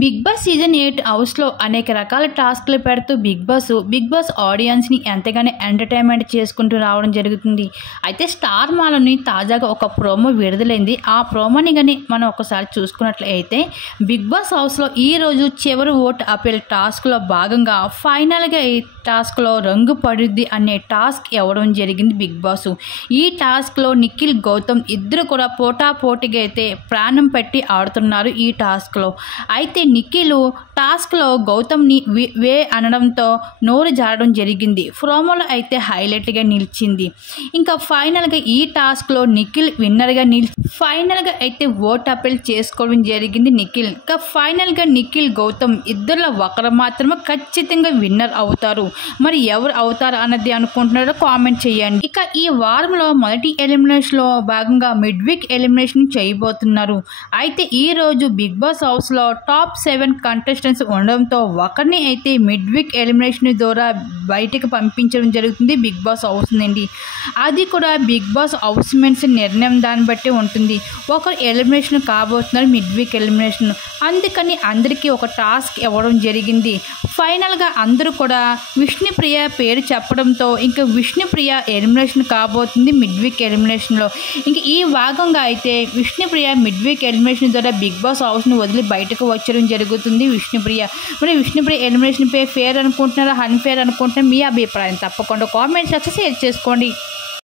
Big boss season 8 హౌస్లో అనేక రకాల టాస్క్లు పెడుతూ బిగ్ బాస్ ఆడియన్స్ని ఎంతగానో ఎంటర్టైన్మెంట్ చేసుకుంటూ రావడం జరుగుతుంది. అయితే స్టార్ మాలని తాజాగా ఒక ప్రోమో విడుదలైంది. ఆ ప్రోమోని కానీ మనం ఒకసారి చూసుకున్నట్లయితే బిగ్ బాస్ హౌస్లో ఈరోజు చివరి ఓట్ అపీల్ టాస్క్లో భాగంగా ఫైనల్గా ఈ టాస్క్లో రంగు పడుద్ది అనే టాస్క్ ఇవ్వడం జరిగింది బిగ్ బాస్. ఈ టాస్క్లో నిఖిల్, గౌతమ్ ఇద్దరు కూడా పోటాపోటీగా అయితే ప్రాణం పెట్టి ఆడుతున్నారు ఈ టాస్క్లో. అయితే నిఖిల్ టాస్క్లో గౌతమ్ని వే అనడంతో నోరు జారడం జరిగింది. ప్రోమోలో అయితే హైలైట్గా నిలిచింది. ఇంకా ఫైనల్గా ఈ టాస్క్లో నిఖిల్ విన్నర్గా ఫైనల్గా అయితే ఓట్ అపీల్ చేసుకోవడం జరిగింది నిఖిల్. ఇంకా ఫైనల్గా నిఖిల్, గౌతమ్ ఇద్దరిలో ఒకరు మాత్రమే ఖచ్చితంగా విన్నర్ అవుతారు. మరి ఎవరు అవుతారు అన్నది అనుకుంటున్నారో కామెంట్ చేయండి. ఇక ఈ వారంలో మొదటి ఎలిమినేషన్లో భాగంగా మిడ్ వీక్ ఎలిమినేషన్ చేయబోతున్నారు. అయితే ఈ రోజు బిగ్ బాస్ హౌస్లో టాప్ 7 కంటెస్టెంట్స్ ఉండడంతో ఒకరిని అయితే మిడ్ వీక్ ఎలిమినేషన్ ద్వారా బయటకు పంపించడం జరుగుతుంది బిగ్ బాస్ హౌస్ నుండి. అది కూడా బిగ్ బాస్ హౌస్ మెంట్స్ నిర్ణయం దాన్ని బట్టి ఉంటుంది. ఒకరు ఎలిమినేషన్ కాబోతున్నారు మిడ్ వీక్ ఎలిమినేషన్. అందుకని అందరికీ ఒక టాస్క్ ఇవ్వడం జరిగింది. ఫైనల్గా అందరూ కూడా విష్ణుప్రియ పేరు చెప్పడంతో ఇంకా విష్ణుప్రియ ఎలిమినేషన్ కాబోతుంది మిడ్ వీక్ ఎలిమినేషన్లో. ఇంక ఈ భాగంగా అయితే విష్ణుప్రియ మిడ్ వీక్ ఎలిమినేషన్ ద్వారా బిగ్ బాస్ హౌస్ను వదిలి బయటకు వచ్చడం జరుగుతుంది విష్ణుప్రియ. మరి విష్ణుప్రియ ఎలిమినేషన్ పే ఫేర్ అనుకుంటున్నారా, అన్ఫేర్ అనుకుంటున్నారా? మీ అభిప్రాయం తప్పకుండా కామెంట్ సెక్షన్ షేర్ చేసుకోండి.